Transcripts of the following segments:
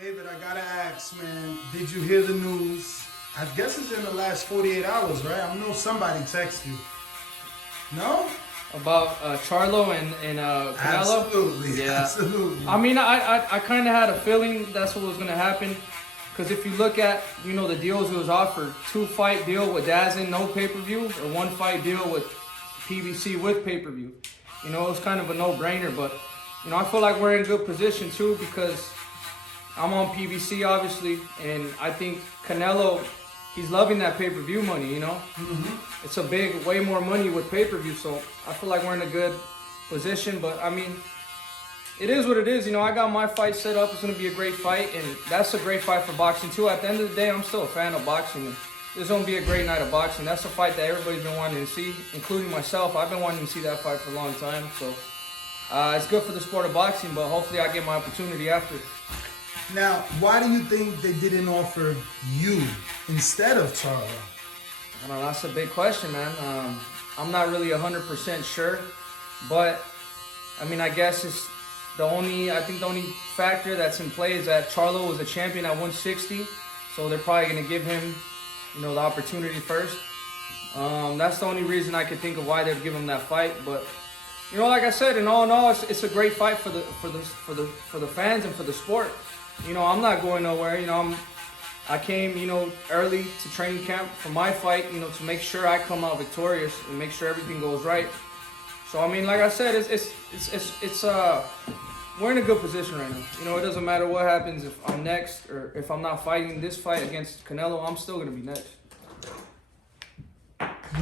David, I gotta ask, man, did you hear the news? I guess it's in the last 48 hours, right? I know somebody texted you. No? About Charlo and Canelo? Absolutely, Yeah. absolutely. I mean, I kind of had a feeling that's what was going to happen. Because if you look at, the deals it was offered, 2-fight deal with DAZN, no pay-per-view, or 1-fight deal with PBC with pay-per-view. It was kind of a no-brainer, but, I feel like we're in good position, too, because I'm on PBC, obviously, and I think Canelo, he's loving that pay-per-view money, Mm-hmm. It's a big, way more money with pay-per-view, so I feel like we're in a good position, but, I mean, it is what it is. I got my fight set up. It's going to be a great fight, and that's a great fight for boxing, too. At the end of the day, I'm still a fan of boxing, and this is going to be a great night of boxing. That's a fight that everybody's been wanting to see, including myself. I've been wanting to see that fight for a long time, so it's good for the sport of boxing, but hopefully I get my opportunity after. Now, why do you think they didn't offer you instead of Charlo? I don't know. That's a big question, man. I'm not really 100% sure, but, I mean, I guess it's the only factor that's in play is that Charlo was a champion at 160, so they're probably going to give him, the opportunity first. That's the only reason I could think of why they'd give him that fight. But like I said, in all, it's a great fight for the fans and for the sport. I'm not going nowhere. I came, early to training camp for my fight, to make sure I come out victorious and make sure everything goes right. So I mean, like I said, it's we're in a good position right now. It doesn't matter what happens if I'm next or if I'm not fighting this fight against Canelo, I'm still gonna be next.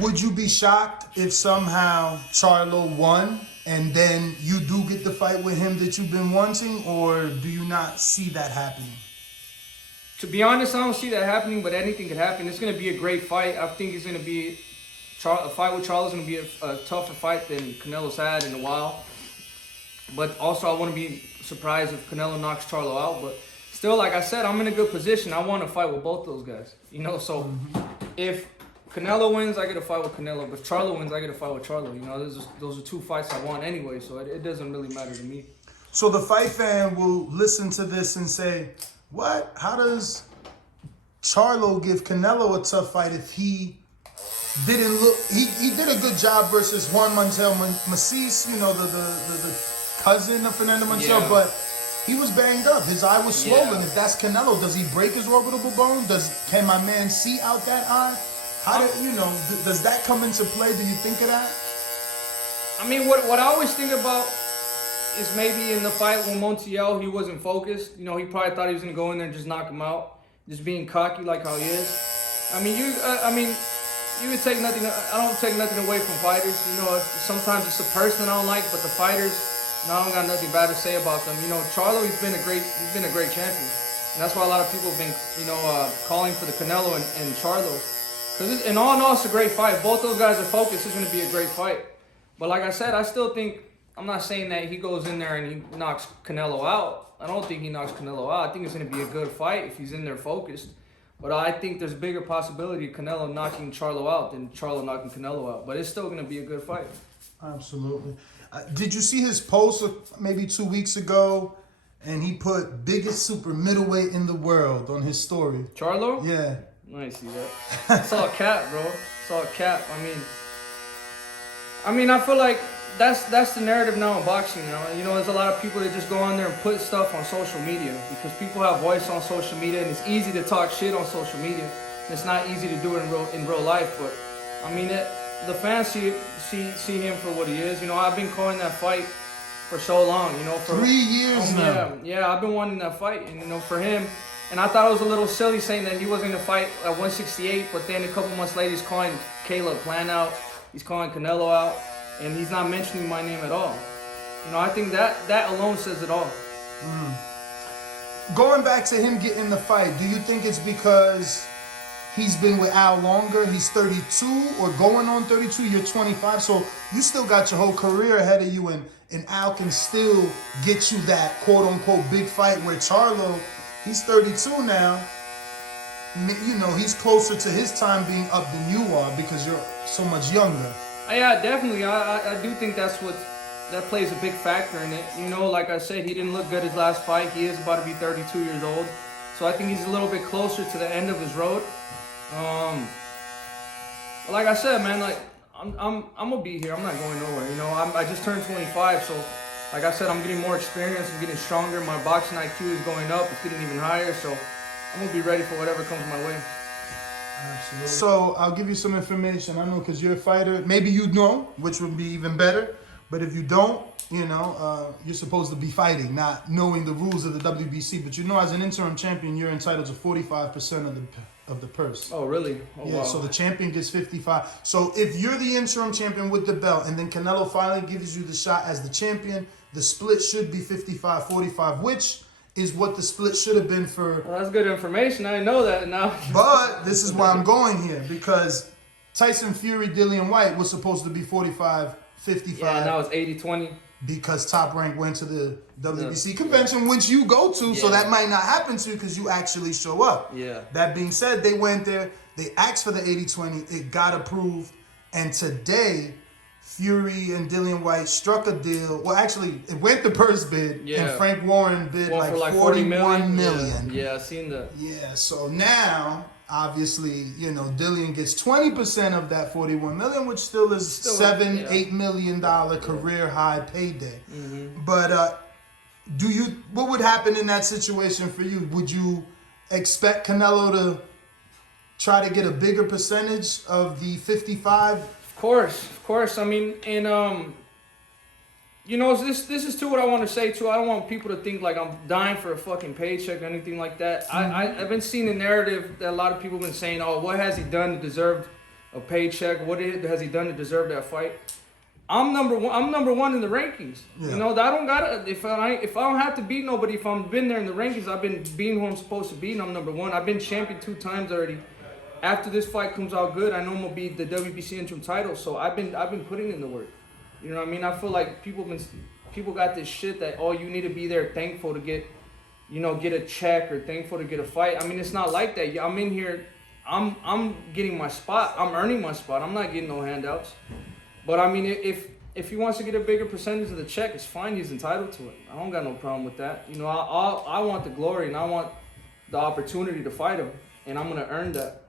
Would you be shocked if somehow Charlo won and then you do get the fight with him that you've been wanting, or do you not see that happening? To be honest, I don't see that happening, but anything could happen. It's gonna be a great fight. I think it's gonna be a fight with Charlo is gonna be a tougher fight than Canelo's had in a while. But also, I wouldn't be surprised if Canelo knocks Charlo out. But still, like I said, I'm in a good position. I want to fight with both those guys. So if Canelo wins, I get a fight with Canelo. But if Charlo wins, I get a fight with Charlo. Those are two fights I want anyway, so it doesn't really matter to me. So the fight fan will listen to this and say, what? How does Charlo give Canelo a tough fight if he didn't look... He did a good job versus Juan Montel Macis, the cousin of Fernando Montiel, Yeah. but he was banged up. His eye was swollen. Yeah. If that's Canelo, does he break his orbital bone? Can my man see out that eye? Does that come into play? Do you think of that? I mean, what I always think about is maybe in the fight with Montiel, he wasn't focused. He probably thought he was gonna go in there and just knock him out, just being cocky like how he is. I mean, you would take nothing. I don't take nothing away from fighters. Sometimes it's the person I don't like, but the fighters, I don't got nothing bad to say about them. Charlo, he's been a great champion, and that's why a lot of people have been, calling for the Canelo and Charlo. Because in all, it's a great fight. Both those guys are focused. It's going to be a great fight. But like I said, I still think, I'm not saying that he goes in there and he knocks Canelo out. I don't think he knocks Canelo out. I think it's going to be a good fight if he's in there focused. But I think there's bigger possibility of Canelo knocking Charlo out than Charlo knocking Canelo out. But it's still going to be a good fight. Absolutely. Did you see his post maybe 2 weeks ago? And he put biggest super middleweight in the world on his story. Charlo? Yeah. I didn't see that. It's all cap, bro. It's all cap. I mean, I feel like that's the narrative now in boxing now. There's a lot of people that just go on there and put stuff on social media because people have voice on social media, and it's easy to talk shit on social media. It's not easy to do it in real life, but I mean, the fans see him for what he is. I've been calling that fight for so long. For 3 years now. Yeah, I've been wanting that fight, and for him. And I thought it was a little silly saying that he wasn't going to fight at 168, but then a couple months later he's calling Caleb Plant out, he's calling Canelo out, and he's not mentioning my name at all. I think that alone says it all. Going back to him getting the fight, do you think it's because he's been with Al longer, he's 32, or going on 32, you're 25, so you still got your whole career ahead of you, and Al can still get you that quote-unquote big fight where Charlo... He's 32 now. He's closer to his time being up than you are because you're so much younger. Yeah, definitely. I do think that's what that plays a big factor in it. You know, like I said, he didn't look good his last fight. He is about to be 32 years old, so I think he's a little bit closer to the end of his road. Like I said, man, like I'm gonna be here. I'm not going nowhere. You know, I just turned 25, so like I said, I'm getting more experience. I'm getting stronger. My boxing IQ is going up. It's getting even higher. So I'm gonna be ready for whatever comes my way. Absolutely. So I'll give you some information. I know because you're a fighter. Maybe you know, which would be even better. But if you don't, you know, you're supposed to be fighting, not knowing the rules of the WBC. But you know, as an interim champion, you're entitled to 45% of the purse. Oh, really? Oh, yeah. wow. So the champion gets 55. So if you're the interim champion with the belt, and then Canelo finally gives you the shot as the champion, the split should be 55-45, which is what the split should have been for. Well, that's good information. I didn't know that now. But this is why I'm going here, because Tyson Fury, Dillian White was supposed to be 45-55. Yeah, now it's 80-20. Because Top Rank went to the WBC convention, which you go to, so that might not happen to you because you actually show up. Yeah. That being said, they went there, they asked for the 80-20, it got approved, and today, Fury and Dillian White struck a deal. Well, actually, it went the purse bid, and Frank Warren bid for like 41 million. Yeah, I seen that. Yeah, so now, obviously, you know, Dillian gets 20% of that 41 million, which still is $7-8 million career high payday. Mm-hmm. But what would happen in that situation for you? Would you expect Canelo to try to get a bigger percentage of the 55? Of course. I mean, and you know, this is too what I want to say too. I don't want people to think like I'm dying for a fucking paycheck or anything like that. Mm-hmm. I've been seeing the narrative that a lot of people have been saying, oh, what has he done to deserve a paycheck? What has he done to deserve that fight? I'm number one in the rankings. Yeah. You know, I don't gotta if I don't have to beat nobody. If I'm been there in the rankings, I've been being who I'm supposed to be, and I'm number one. I've been champion 2 times already. After this fight comes out good, I know I'm gonna be the WBC interim title. So I've been putting in the work. You know what I mean? I feel like people got this shit that, oh, you need to be there thankful to get a check or thankful to get a fight. I mean, it's not like that. I'm in here, I'm getting my spot. I'm earning my spot. I'm not getting no handouts. But I mean, if he wants to get a bigger percentage of the check, it's fine. He's entitled to it. I don't got no problem with that. You know, I want the glory and I want the opportunity to fight him, and I'm gonna earn that.